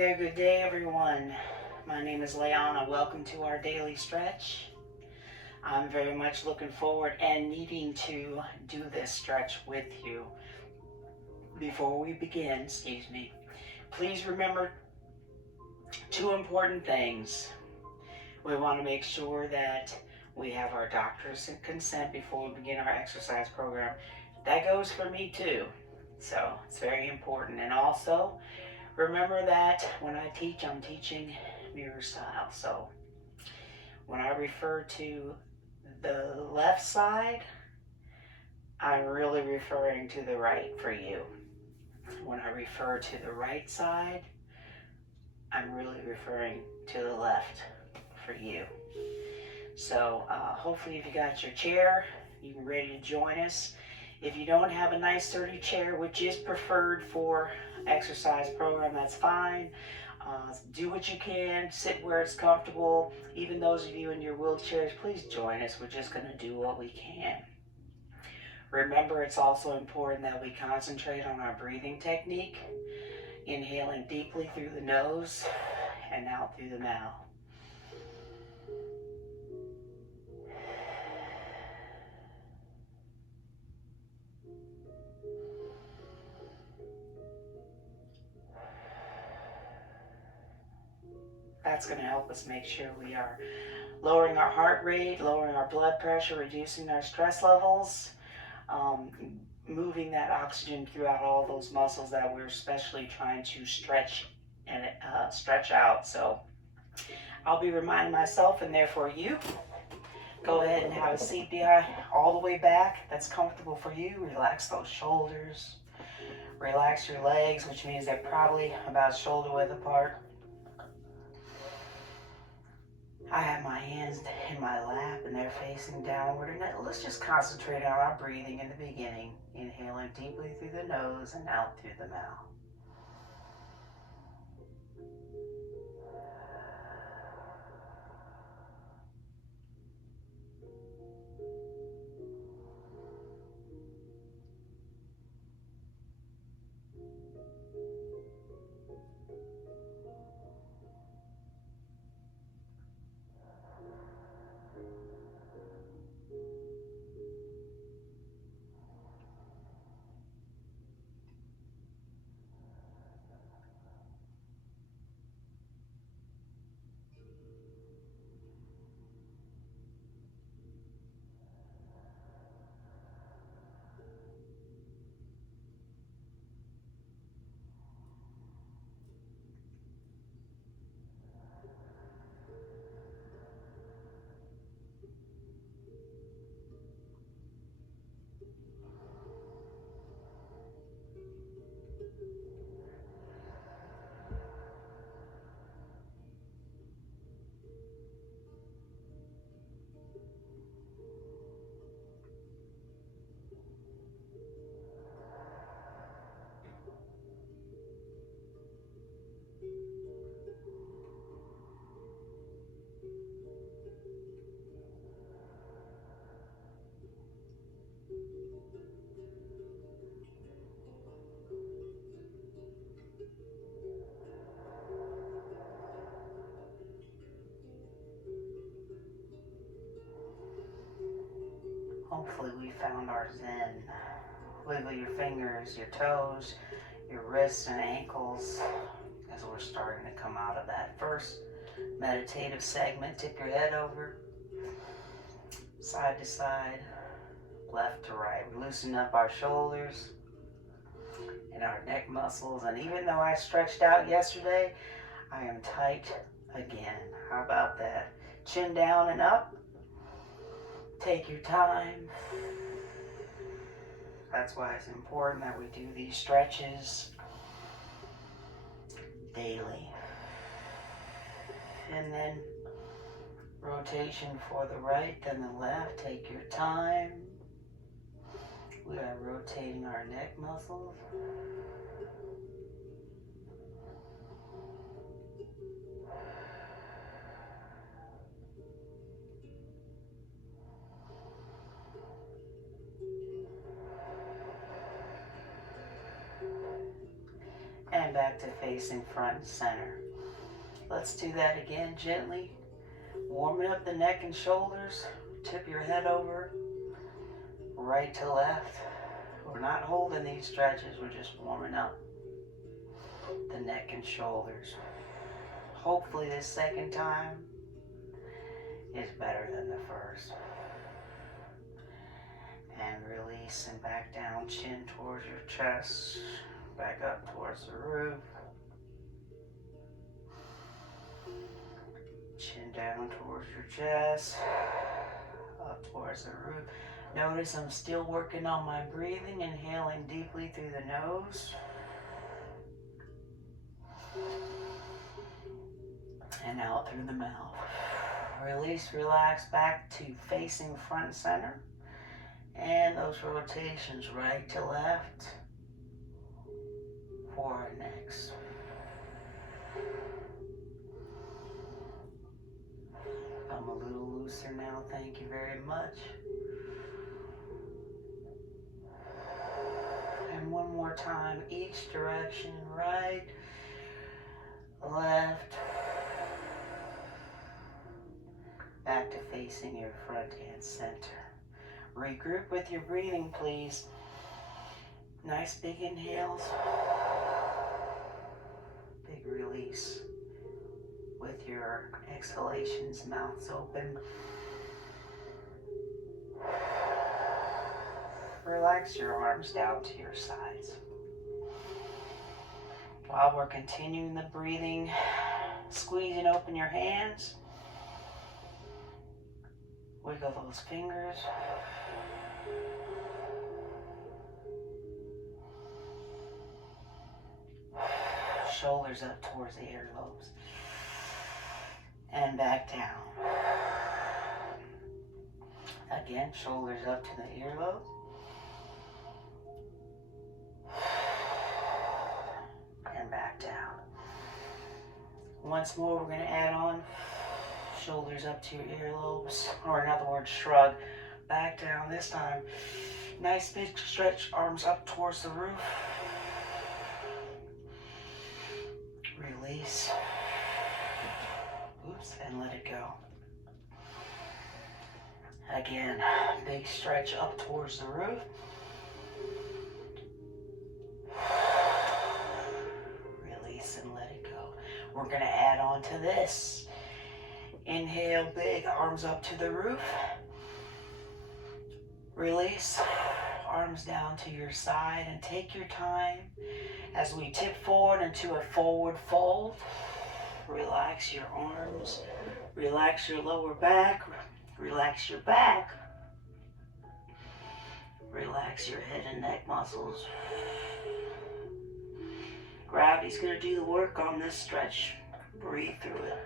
there, good day everyone. My name is Leanna. Welcome to our daily stretch. I'm very much looking forward and needing to do this stretch with you. Before we begin, please remember two important things. We want to make sure that we have our doctor's consent before we begin our exercise program. That goes for me too. So it's very important. And also, remember that when I teach, I'm teaching mirror style. So when I refer to the left side, I'm really referring to the right for you. When I refer to the right side, I'm really referring to the left for you. So hopefully if you got your chair, you're ready to join us. If you don't have a nice sturdy chair, which is preferred for exercise program, that's fine. Do what you can, sit where it's comfortable. Even those of you in your wheelchairs, please join us. We're just going to do what we can. Remember, it's also important that we concentrate on our breathing technique, inhaling deeply through the nose and out through the mouth. That's going to help us make sure we are lowering our heart rate, lowering our blood pressure, reducing our stress levels, moving that oxygen throughout all those muscles that we're especially trying to stretch and stretch out. So I'll be reminding myself, and therefore you, go ahead and have a seat all the way back that's comfortable for you. Relax those shoulders, relax your legs, which means they're probably about shoulder width apart. I have my hands in my lap and they're facing downward, and let's just concentrate on our breathing in the beginning. Inhaling deeply through the nose and out through the mouth. Hopefully we found our zen. Wiggle your fingers, your toes, your wrists and ankles as we're starting to come out of that first meditative segment. Tip your head over, side to side, left to right. We loosen up our shoulders and our neck muscles, and even though I stretched out yesterday, I am tight again. How about that? Chin down and up. Take your time. That's why it's important that we do these stretches daily. And then rotation for the right, then the left. Take your time. We are rotating our neck muscles. And back back to facing front and center. Let's do that again gently. Warming up the neck and shoulders. Tip your head over, right to left. We're not holding these stretches, we're just warming up the neck and shoulders. Hopefully this second time is better than the first. And release and back down, chin towards your chest, back up towards the roof. Chin down towards your chest, up towards the roof. Notice I'm still working on my breathing, inhaling deeply through the nose. And out through the mouth. Release, relax, back to facing front and center. And those rotations right to left. Forward next. I'm a little looser now, thank you very much. And one more time, each direction, right, left, back to facing your front and center. Regroup with your breathing, please. Nice big inhales, big release. With your exhalations, mouths open. Relax your arms down to your sides. While we're continuing the breathing, squeeze and open your hands. Wiggle those fingers. Shoulders up towards the earlobes. And back down. Again, shoulders up to the earlobe. And back down. Once more, we're going to add on shoulders up to your earlobes, or in other words, shrug. Back down this time. Nice big stretch, arms up towards the roof. Release. Oops, and let it go. Again, big stretch up towards the roof. Release and let it go. We're going to add on to this. Inhale, big, arms up to the roof. Release, arms down to your side, and take your time as we tip forward into a forward fold. Relax your arms, relax your lower back, relax your back, relax your head and neck muscles. Gravity's going to do the work on this stretch. Breathe through it.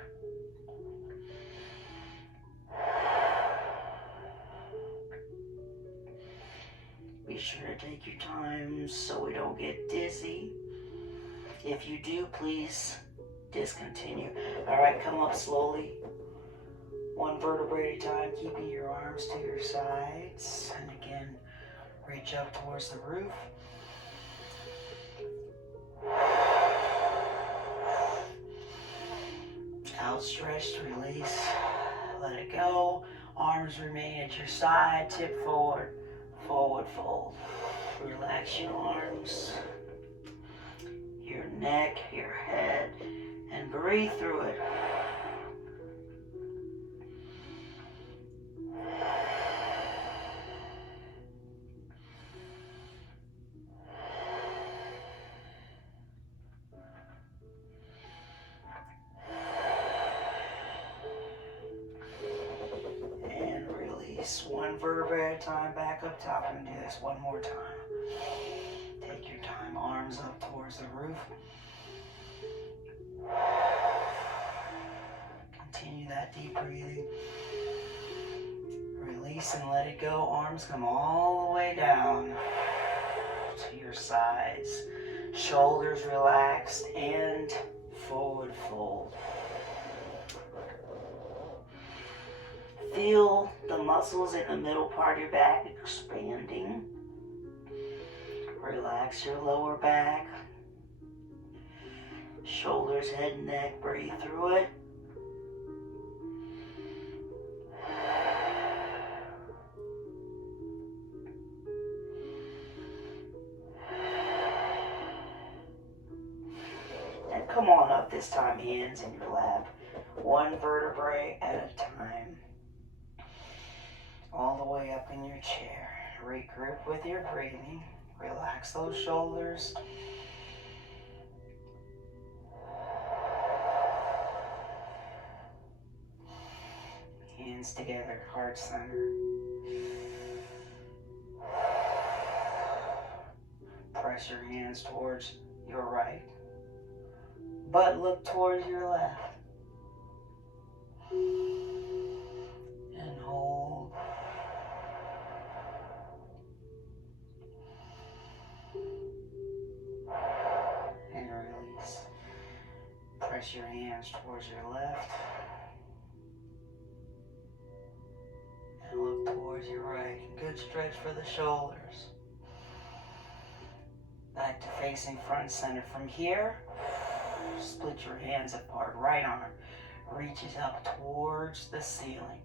Be sure to take your time so we don't get dizzy. If you do, please discontinue. All right, come up slowly. One vertebrae at a time, keeping your arms to your sides. And again, reach up towards the roof. Outstretched, release, let it go. Arms remain at your side, tip forward, forward fold. Relax your arms, your neck, your head, and breathe through it. One vertebrae at a time, back up top. I'm going to do this one more time. Take your time, arms up towards the roof. Continue that deep breathing. Release and let it go. Arms come all the way down to your sides. Shoulders relaxed and forward fold. Feel the muscles in the middle part of your back expanding. Relax your lower back. Shoulders, head, neck, breathe through it. And come on up this time, hands in your lap. One vertebrae at a time. All the way up in your chair. Regroup with your breathing. Relax those shoulders. Hands together, heart center. Press your hands towards your right, but look towards your left. And hold. And release. Press your hands towards your left. And look towards your right. Good stretch for the shoulders. Back to facing front center. From here, split your hands apart. Right arm reaches up towards the ceiling.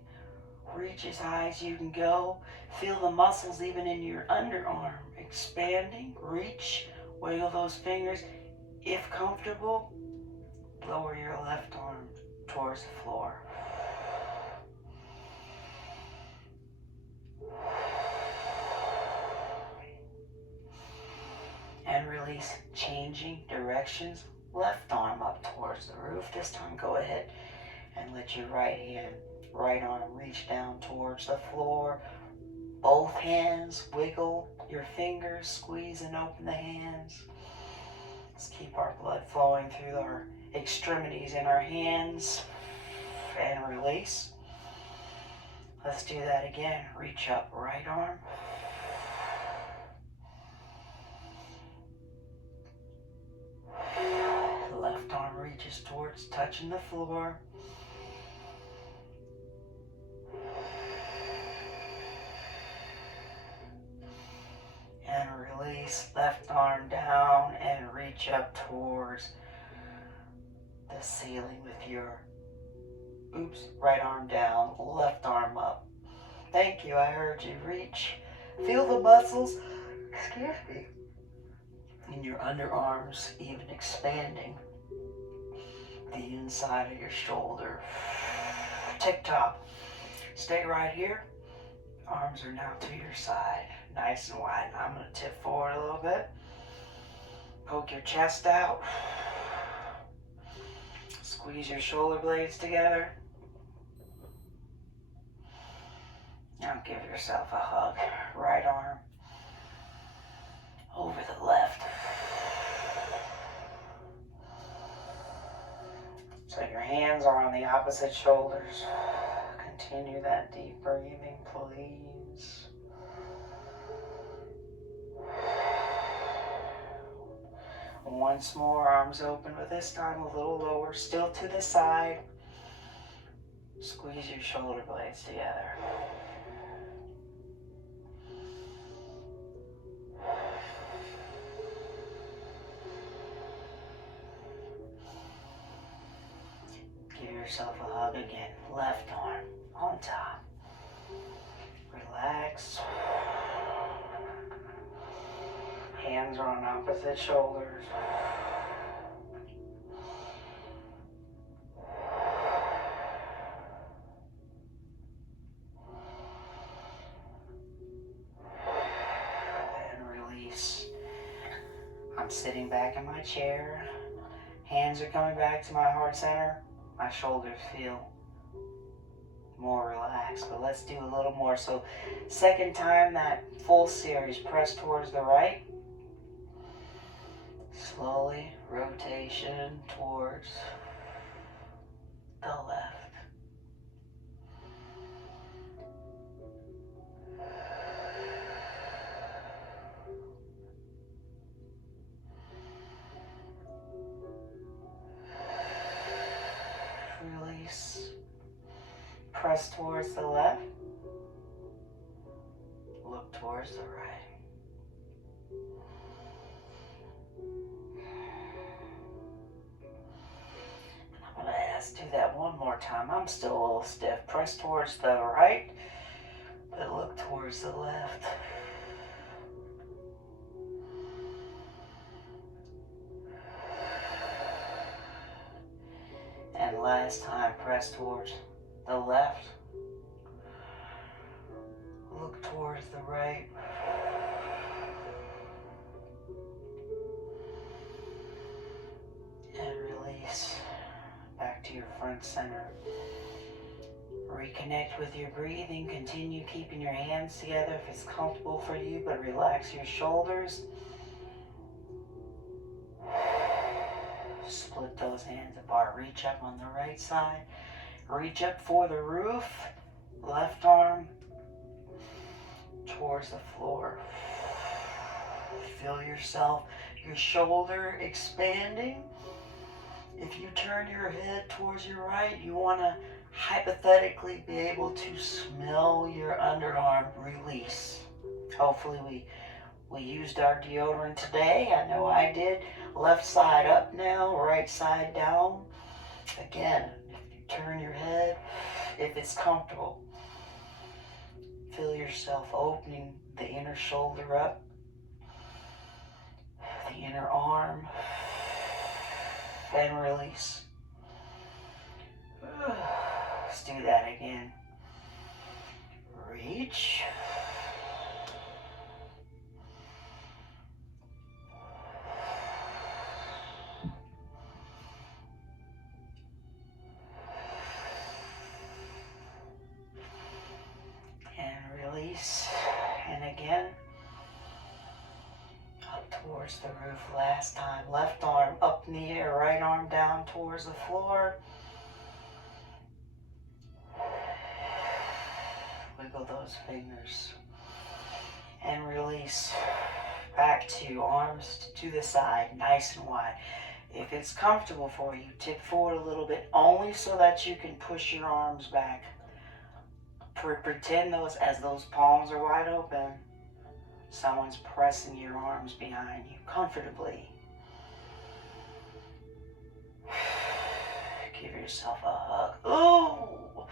Reach as high as you can go. Feel the muscles even in your underarm expanding. Reach, wiggle those fingers. If comfortable, lower your left arm towards the floor. And release, changing directions. Left arm up towards the roof. This time go ahead and let your right arm reach down towards the floor. Both hands, wiggle your fingers, squeeze and open the hands. Let's keep our blood flowing through our extremities in our hands. And release. Let's do that again. Reach up, right arm. Left arm reaches towards touching the floor. And release. Left arm down and reach up towards the ceiling with your right arm down, left arm up. Thank you, I heard you. Reach. Feel the muscles, in your underarms even expanding. The inside of your shoulder. Tick tock. Stay right here. Arms are now to your side. Nice and wide. I'm going to tip forward a little bit. Poke your chest out. Squeeze your shoulder blades together. Now give yourself a hug. Right arm over the left. So your hands are on the opposite shoulders. Continue that deep breathing, please. Once more, arms open, but this time a little lower, still to the side. Squeeze your shoulder blades together. Give yourself a hug again. Left arm on top. Relax. Hands are on opposite shoulders. And release. I'm sitting back in my chair. Hands are coming back to my heart center. My shoulders feel more relaxed, but let's do a little more. So second time, that full series, press towards the right. Slowly, rotation towards the left. Release. Press towards the left. Look towards the right. One more time. I'm still a little stiff. Press towards the right, but look towards the left. And last time, press towards the left. Look towards the right. And release back to your front center. Reconnect with your breathing. Continue keeping your hands together if it's comfortable for you, but relax your shoulders. Split those hands apart. Reach up on the right side. Reach up for the roof. Left arm towards the floor. Feel yourself, your shoulder expanding. If you turn your head towards your right, you want to hypothetically be able to smell your underarm release. Hopefully we used our deodorant today. I know I did. Left side up now, right side down. Again, if you turn your head, if it's comfortable, feel yourself opening the inner shoulder up, the inner arm, and release. Let's do that again. Reach. And release. And again. Up towards the roof last time. Left arm up in the air, right arm down towards the floor. Wiggle those fingers. And release. Back to arms to the side, nice and wide. If it's comfortable for you, tip forward a little bit, only so that you can push your arms back. Pretend those palms are wide open. Someone's pressing your arms behind you comfortably. Give yourself a hug. Ooh!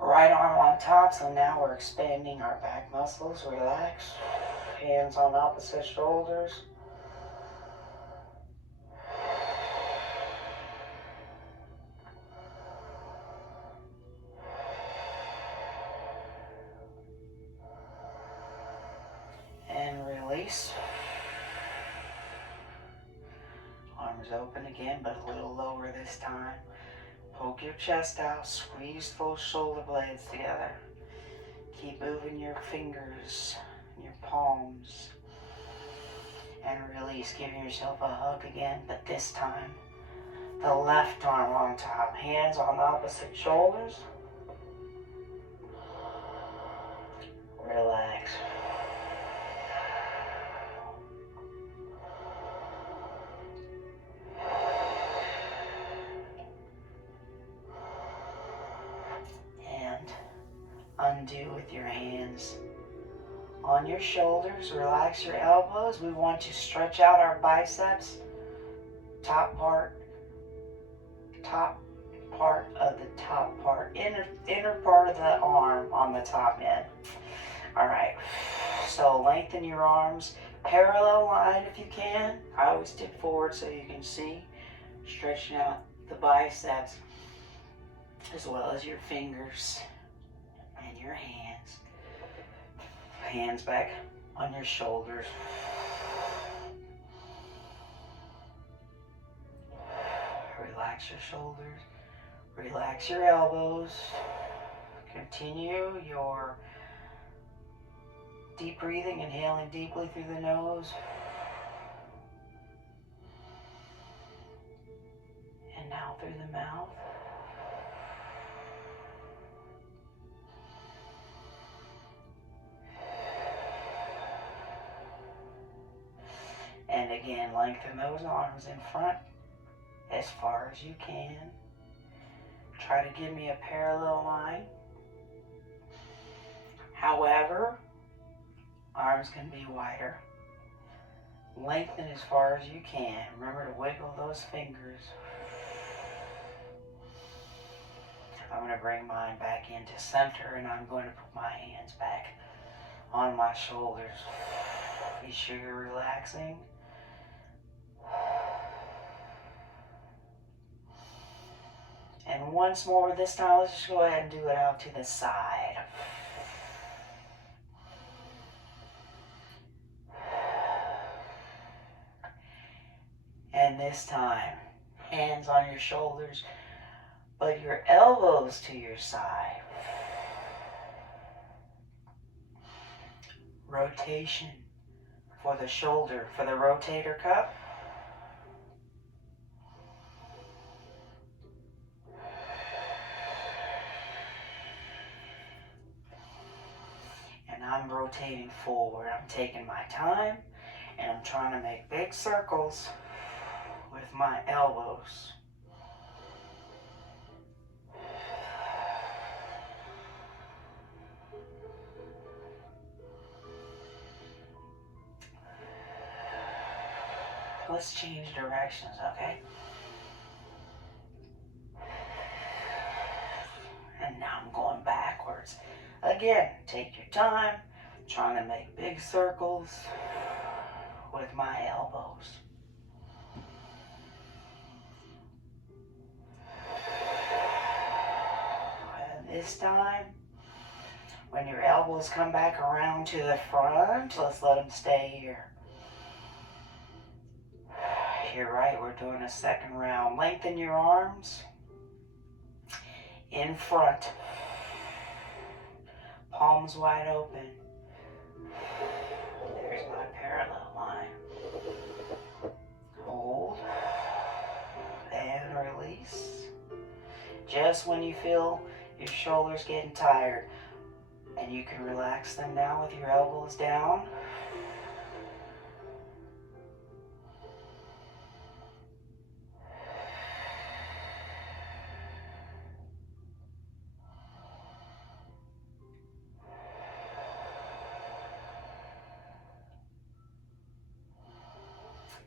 Right arm on top, so now we're expanding our back muscles. Relax. Hands on opposite shoulders. And release. Arms open again, but a little lower this time. Poke your chest out, squeeze those shoulder blades together. Keep moving your fingers, your palms. And release, giving yourself a hug again, but this time, the left arm on top, hands on opposite shoulders. Relax. Undo with your hands on your shoulders. Relax your elbows. We want to stretch out our biceps. Top part of the top part, inner part of the arm on the top end. All right. So lengthen your arms. Parallel line if you can. I always tip forward so you can see. Stretching out the biceps as well as your fingers. And your hands. Hands back on your shoulders. Relax your shoulders. Relax your elbows. Continue your deep breathing, inhaling deeply through the nose. And now through the mouth. And again, lengthen those arms in front as far as you can. Try to give me a parallel line. However, arms can be wider. Lengthen as far as you can. Remember to wiggle those fingers. I'm going to bring mine back into center, and I'm going to put my hands back on my shoulders. Be sure you're relaxing. And once more, this time, let's just go ahead and do it out to the side. And this time, hands on your shoulders, but your elbows to your side. Rotation for the shoulder, for the rotator cuff. And I'm rotating forward. I'm taking my time, and I'm trying to make big circles with my elbows. Let's change directions, okay? And now I'm going backwards. Again, take your time, trying to make big circles with my elbows. And this time, when your elbows come back around to the front, let's let them stay here. You're right, we're doing a second round. Lengthen your arms in front. Palms wide open. There's my parallel line. Hold and release. Just when you feel your shoulders getting tired, and you can relax them now with your elbows down.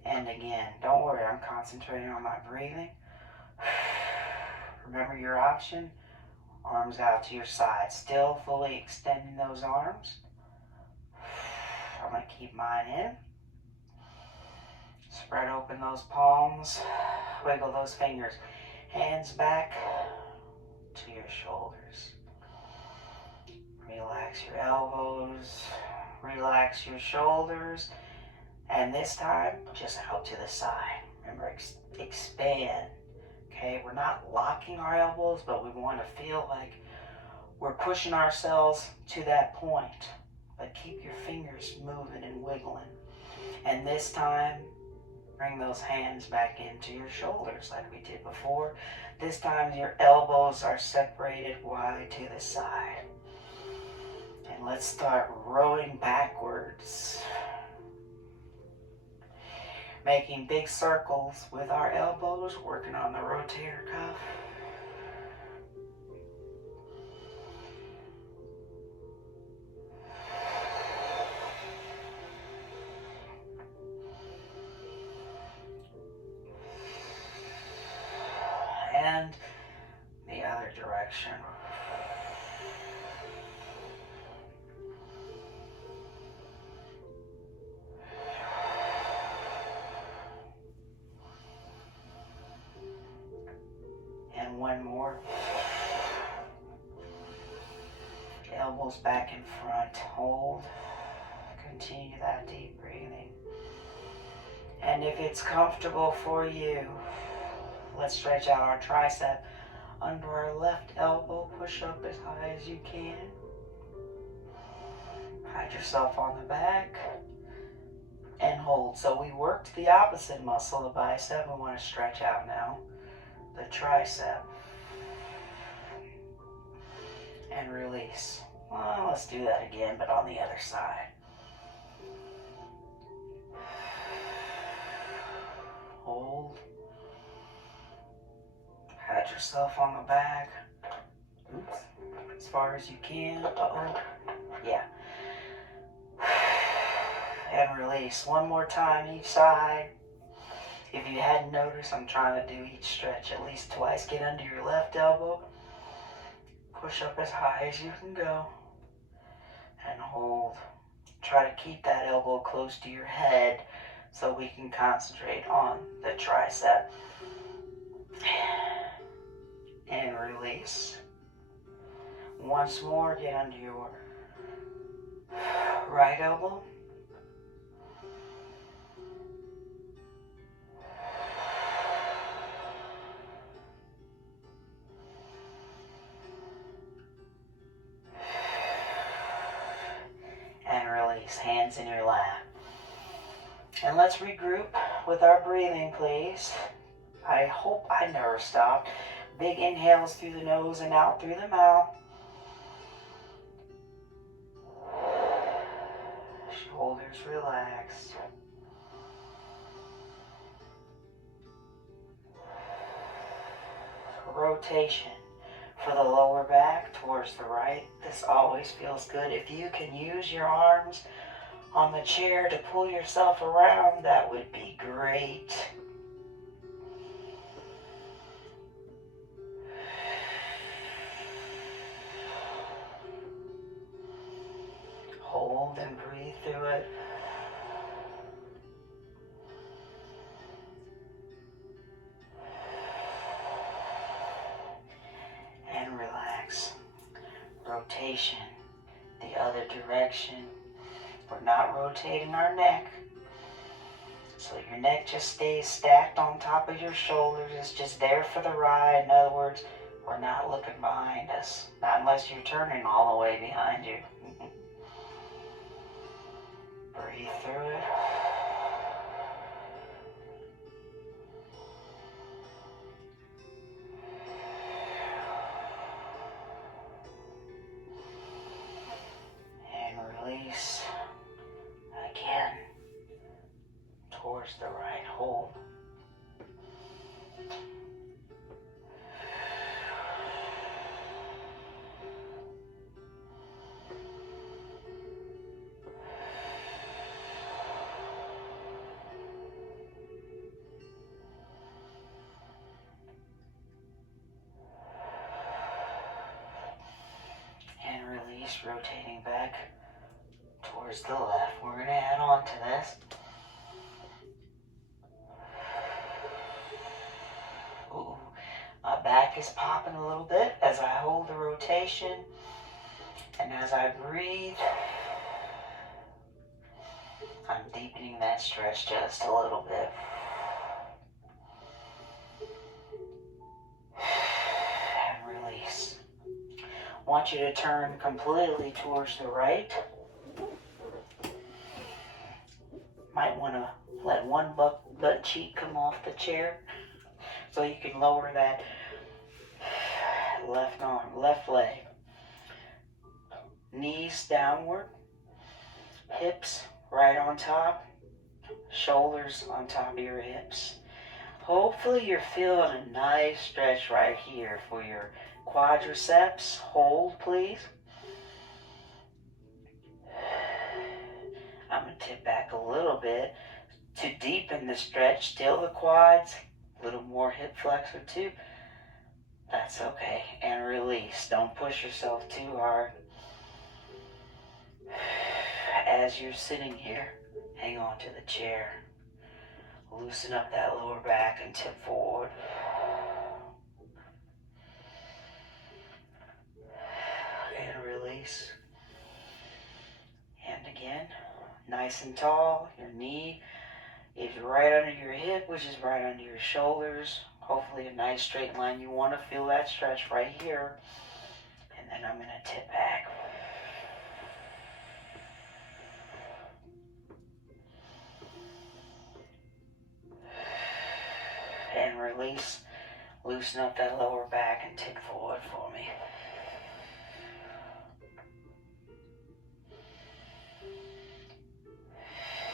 And again, don't worry, I'm concentrating on my breathing. Remember your option, arms out to your side, still fully extending those arms. I'm going to keep mine in. Spread open those palms, wiggle those fingers. Hands back to your shoulders. Relax your elbows, relax your shoulders. And this time, just out to the side. Remember, expand. Okay, we're not locking our elbows, but we want to feel like we're pushing ourselves to that point. But keep your fingers moving and wiggling. And this time, bring those hands back into your shoulders like we did before. This time, your elbows are separated wide to the side. And let's start rowing backwards. Making big circles with our elbows, working on the rotator cuff. And the other direction. And one more. Elbows back in front. Hold. Continue that deep breathing. And if it's comfortable for you, let's stretch out our tricep under our left elbow. Push up as high as you can. Pat yourself on the back. And hold. So we worked the opposite muscle, the bicep. We want to stretch out now. The tricep. And release. Well, let's do that again, but on the other side. Hold. Pat yourself on the back. Oops. As far as you can. Uh-oh. Yeah. And release. One more time each side. If you hadn't noticed, I'm trying to do each stretch at least twice. Get under your left elbow. Push up as high as you can go and hold. Try to keep that elbow close to your head so we can concentrate on the tricep. And release. Once more, get under your right elbow. And release. Hands in your lap. And let's regroup with our breathing, please. I hope I never stopped. Big inhales through the nose and out through the mouth. Shoulders relaxed. Rotation for the lower back towards the right. This always feels good. If you can use your arms on the chair to pull yourself around, that would be great. Hold and breathe through it. And relax. Rotation the other direction. We're not rotating our neck. So your neck just stays stacked on top of your shoulders. It's just there for the ride. In other words, we're not looking behind us. Not unless you're turning all the way behind you. Breathe through it. And release again towards the right. Hold. And release, rotating back towards the left. We're going to add on to this. Ooh, my back is popping a little bit as I hold the rotation. And as I breathe, I'm deepening that stretch just a little bit. And release. I want you to turn completely towards the right. Might want to let one butt cheek come off the chair so you can lower that left arm, left leg. Knees downward, hips right on top, shoulders on top of your hips. Hopefully you're feeling a nice stretch right here for your quadriceps. Hold, please. I'm going to tip back a little bit to deepen the stretch. Still the quads, a little more hip flexor too. That's okay. And release. Don't push yourself too hard. As you're sitting here, hang on to the chair. Loosen up that lower back and tip forward. And release. And again, nice and tall. Your knee is right under your hip, which is right under your shoulders. Hopefully a nice straight line. You want to feel that stretch right here. And then I'm going to tip back. And release. Loosen up that lower back and tip forward for me.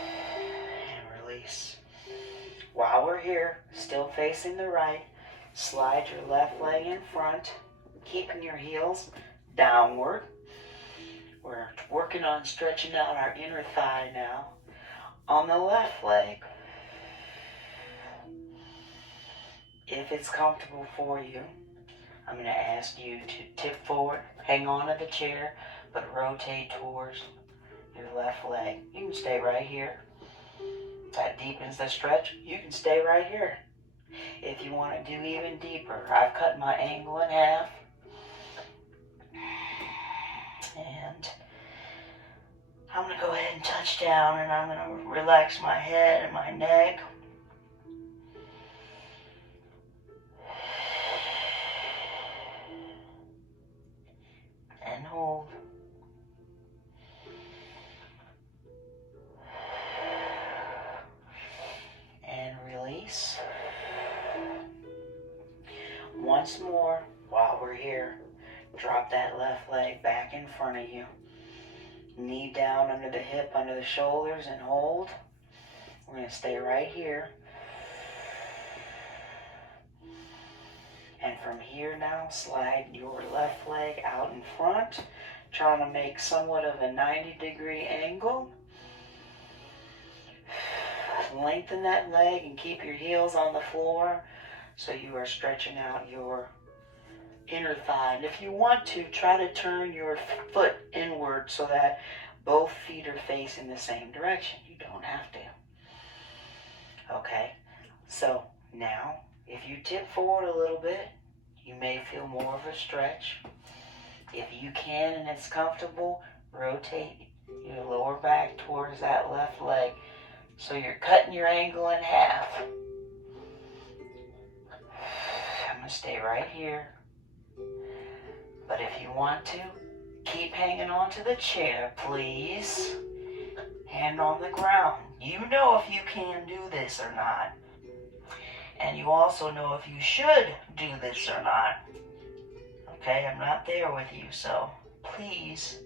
And release. While we're here, still facing the right, slide your left leg in front, keeping your heels downward. We're working on stretching out our inner thigh now. On the left leg, if it's comfortable for you, I'm going to ask you to tip forward, hang on to the chair, but rotate towards your left leg. You can stay right here. That deepens the stretch. You can stay right here. If you want to do even deeper, I've cut my angle in half. And I'm going to go ahead and touch down, and I'm going to relax my head and my neck. And hold. And release. Once more, while we're here, drop that left leg back in front of you. Knee down under the hip, under the shoulders, and hold. We're going to stay right here. And from here now, slide your left leg out in front, trying to make somewhat of a 90-degree angle. Lengthen that leg and keep your heels on the floor so you are stretching out your inner thigh. And if you want to, try to turn your foot inward so that both feet are facing the same direction. You don't have to. Okay, so now if you tip forward a little bit, you may feel more of a stretch. If you can and it's comfortable, rotate your lower back towards that left leg. So you're cutting your angle in half. I'm going to stay right here. But if you want to, keep hanging on to the chair, please. Hand on the ground. You know if you can do this or not. And you also know if you should do this or not. Okay, I'm not there with you, so please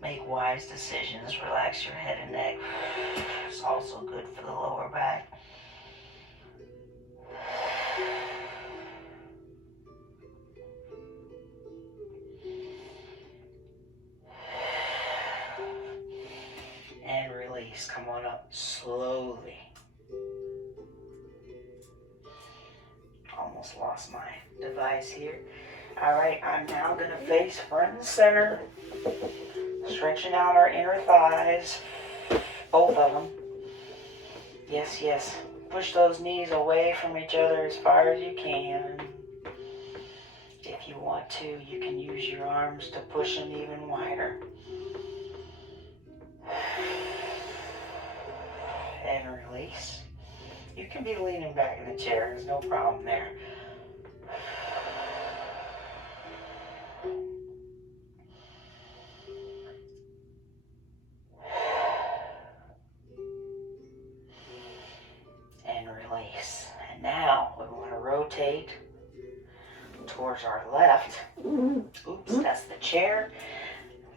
make wise decisions. Relax your head and neck. It's also good for the lower back. And release. Come on up slowly. Almost lost my device here. All right, I'm now going to face front and center. Stretching out our inner thighs, both of them. Yes, yes. Push those knees away from each other as far as you can. If you want to, you can use your arms to push them even wider. And release. You can be leaning back in the chair. There's no problem there. Release. And now we want to rotate towards our left. Oops, that's the chair.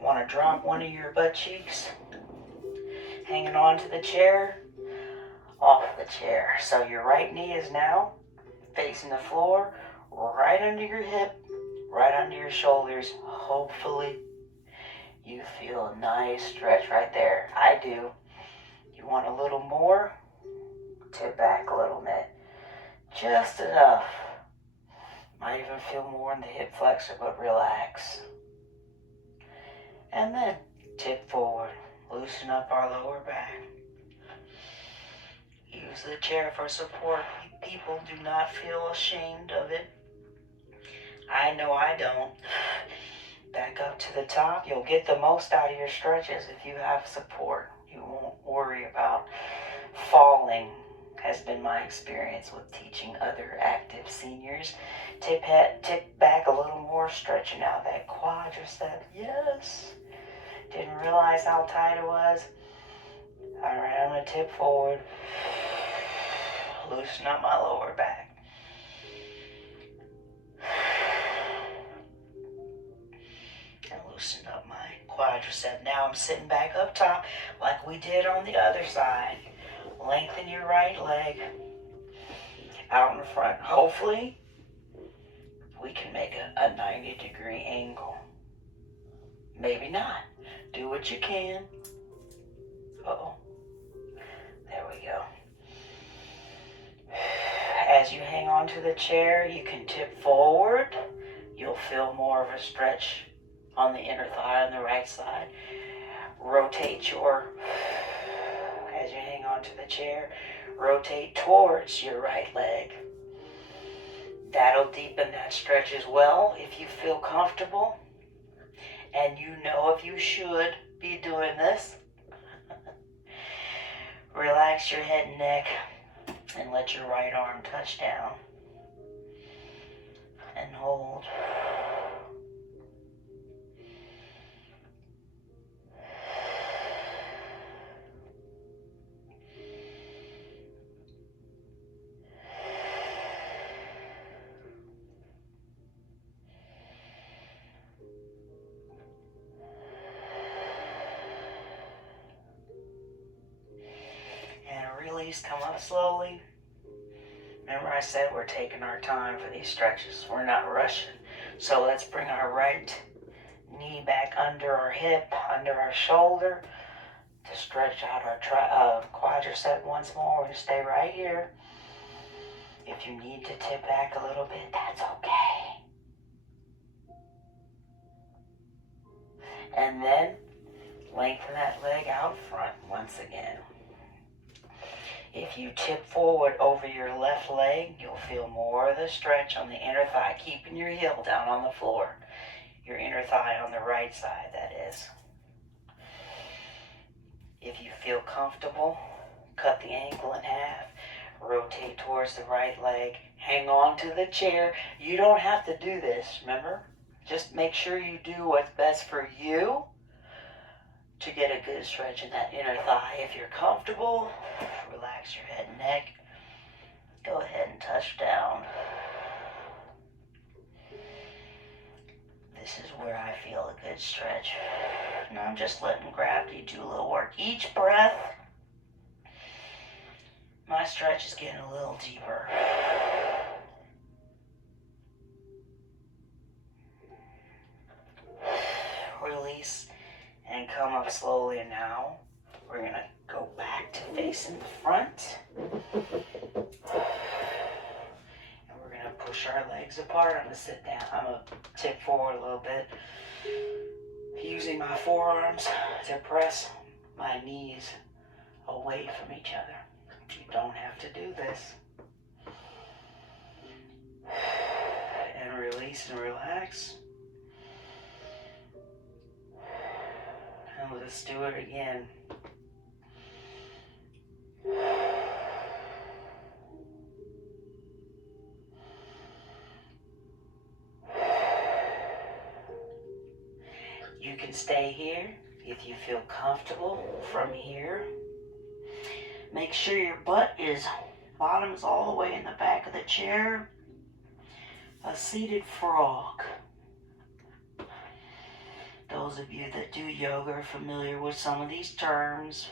Want to drop one of your butt cheeks, hanging on to the chair, off the chair. So your right knee is now facing the floor, right under your hip, right under your shoulders. Hopefully you feel a nice stretch right there. I do. You want a little more? Tip back a little bit. Just enough. Might even feel more in the hip flexor, but relax. And then tip forward. Loosen up our lower back. Use the chair for support. People do not feel ashamed of it. I know I don't. Back up to the top. You'll get the most out of your stretches if you have support. You won't worry about falling. Has been my experience with teaching other active seniors. Tip back a little more, stretching out that quadricep. Yes. Didn't realize how tight it was. All right, I'm going to tip forward. Loosen up my lower back. And loosen up my quadricep. Now I'm sitting back up top like we did on the other side. Lengthen your right leg out in front. Hopefully, we can make a 90-degree angle. Maybe not. Do what you can. Uh-oh. There we go. As you hang on to the chair, you can tip forward. You'll feel more of a stretch on the inner thigh on the right side. Rotate as you hang on to the chair, rotate towards your right leg. That'll deepen that stretch as well if you feel comfortable. And you know if you should be doing this. Relax your head and neck and let your right arm touch down. And hold. Release, come up slowly. Remember I said we're taking our time for these stretches. We're not rushing. So let's bring our right knee back under our hip, under our shoulder to stretch out our quadricep once more. We're going to stay right here. If you need to tip back a little bit, that's okay. And then lengthen that leg out front once again. If you tip forward over your left leg, you'll feel more of the stretch on the inner thigh, keeping your heel down on the floor. Your inner thigh on the right side, that is. If you feel comfortable, cut the ankle in half, rotate towards the right leg, hang on to the chair. You don't have to do this, remember? Just make sure you do what's best for you to get a good stretch in that inner thigh. If you're comfortable, relax your head and neck. Go ahead and touch down. This is where I feel a good stretch. Now I'm just letting gravity do a little work. Each breath, my stretch is getting a little deeper. Release and come up slowly. And now we're going to go back to facing the front. And we're going to push our legs apart. I'm going to sit down. I'm going to tip forward a little bit, using my forearms to press my knees away from each other. You don't have to do this. And release and relax. And let's do it again. You can stay here if you feel comfortable from here. Make sure your bottom is all the way in the back of the chair. A seated frog. Those of you that do yoga are familiar with some of these terms.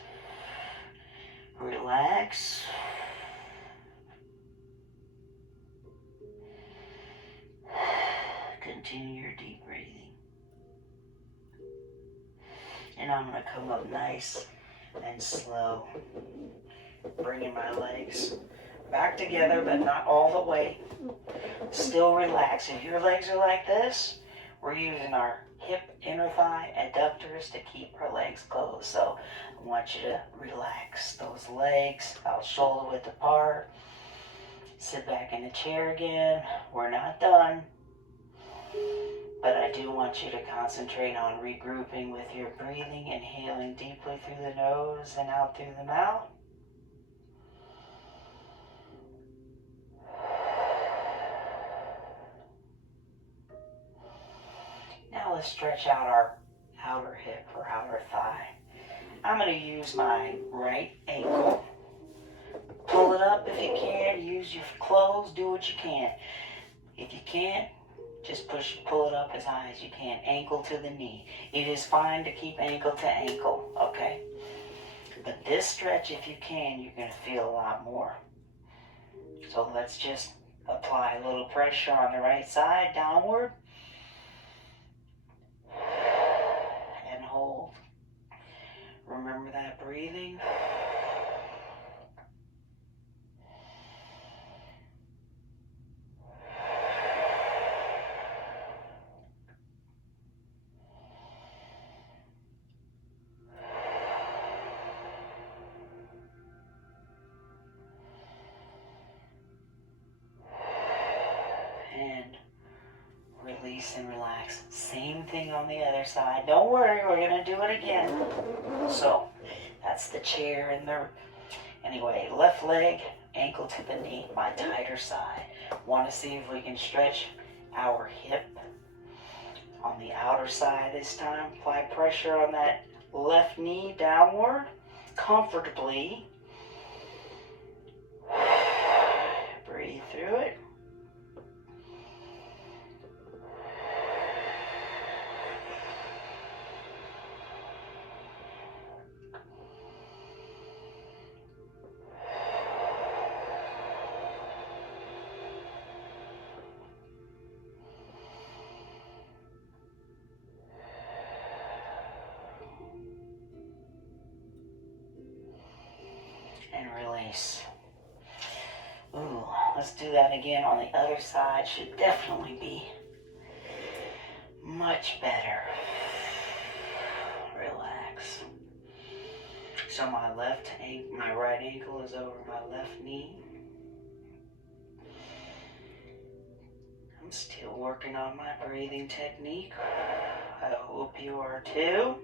Relax. Continue your deep breathing. And I'm going to come up nice and slow. Bringing my legs back together, but not all the way. Still relax. If your legs are like this, we're using our hip, inner thigh, adductors to keep our legs closed. So I want you to relax those legs about shoulder width apart. Sit back in the chair again. We're not done. But I do want you to concentrate on regrouping with your breathing, inhaling deeply through the nose and out through the mouth. Now let's stretch out our outer hip or outer thigh. I'm going to use my right ankle. Pull it up if you can. Use your clothes. Do what you can. If you can't, just pull it up as high as you can. Ankle to the knee. It is fine to keep ankle to ankle, okay? But this stretch, if you can, you're going to feel a lot more. So let's just apply a little pressure on the right side, downward. And hold. Remember that breathing. and release and relax. Same thing on the other side. Don't worry, we're going to do it again. So that's the chair and the, anyway, left leg, ankle to the knee, my tighter side. Want to see if we can stretch our hip on the outer side this time. Apply pressure on that left knee downward comfortably. Breathe through it. And release. Ooh, let's do that again on the other side. Should definitely be much better. Relax. So my right ankle is over my left knee. I'm still working on my breathing technique. I hope you are too.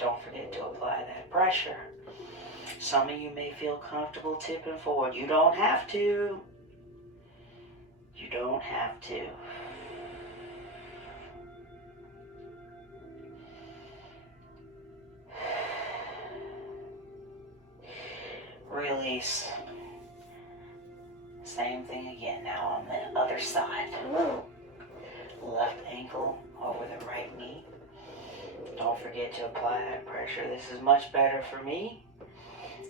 Don't forget to apply that pressure. Some of you may feel comfortable tipping forward. You don't have to. You don't have to. Release. Same thing again now on the other side. Left ankle over the right knee. Don't forget to apply that pressure. This is much better for me.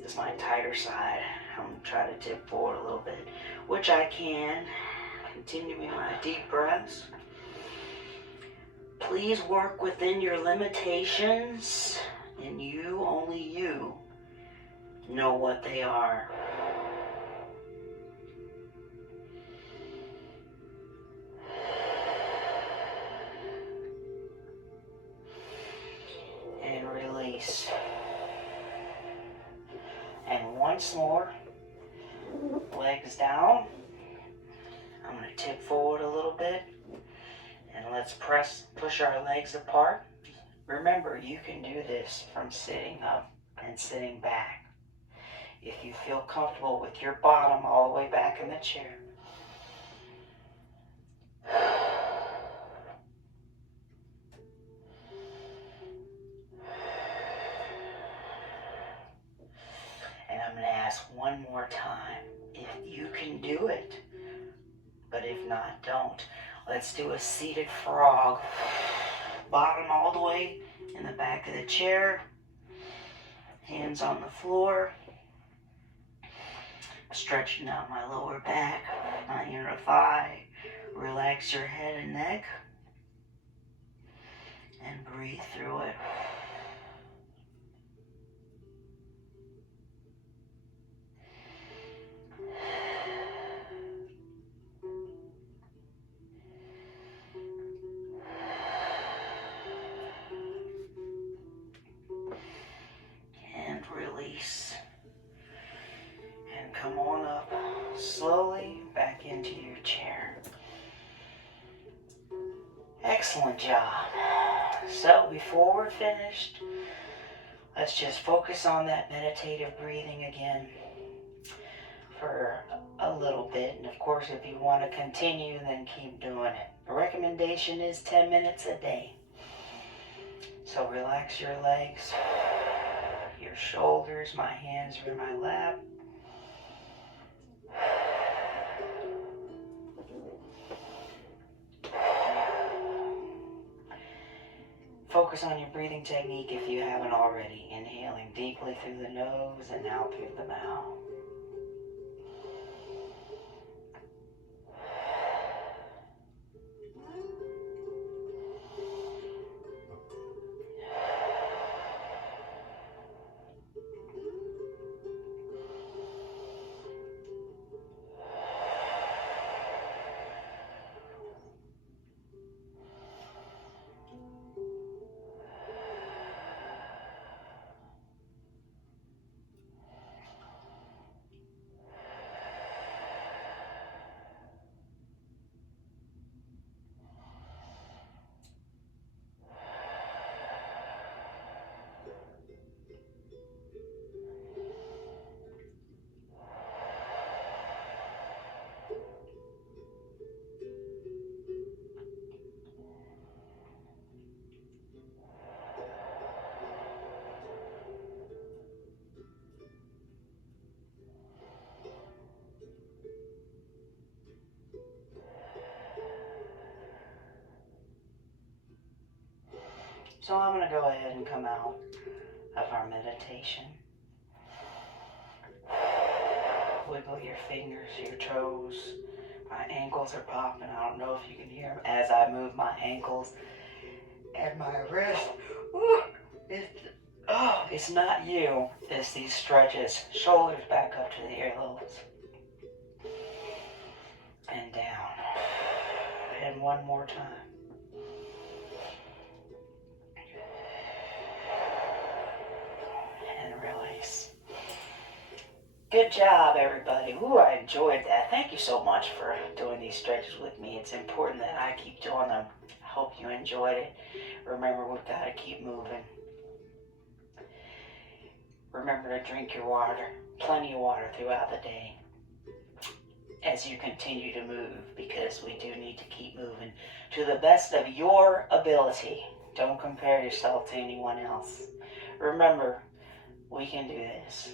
This is my tighter side. I'm going to try to tip forward a little bit, which I can. Continuing my deep breaths. Please work within your limitations, and you, only you, know what they are. And release. And once more, legs down. I'm going to tip forward a little bit, and let's push our legs apart. Remember, you can do this from sitting up and sitting back. If you feel comfortable with your bottom all the way back in the chair. And I'm going to ask one more time, if you can do it, but if not, don't. Let's do a seated frog. Bottom all the way in the back of the chair. Hands on the floor. Stretching out my lower back, my inner thigh. Relax your head and neck. And breathe through it. Release. And come on up slowly back into your chair. Excellent job. So before we're finished, let's just focus on that meditative breathing again for a little bit. And of course, if you want to continue, then keep doing it. The recommendation is 10 minutes a day. So relax your legs, your shoulders, my hands are in my lap. Focus on your breathing technique if you haven't already. Inhaling deeply through the nose and out through the mouth. So I'm going to go ahead and come out of our meditation. Wiggle your fingers, your toes. My ankles are popping. I don't know if you can hear them as I move my ankles and my wrist. Ooh, it's not you. It's these stretches. Shoulders back up to the earlobes. And down. And one more time. And release. Good job, everybody. Ooh, I enjoyed that. Thank you so much for doing these stretches with me. It's important that I keep doing them. I hope you enjoyed it. Remember, we've got to keep moving. Remember to drink your water, plenty of water throughout the day as you continue to move, because we do need to keep moving to the best of your ability. Don't compare yourself to anyone else. Remember, we can do this.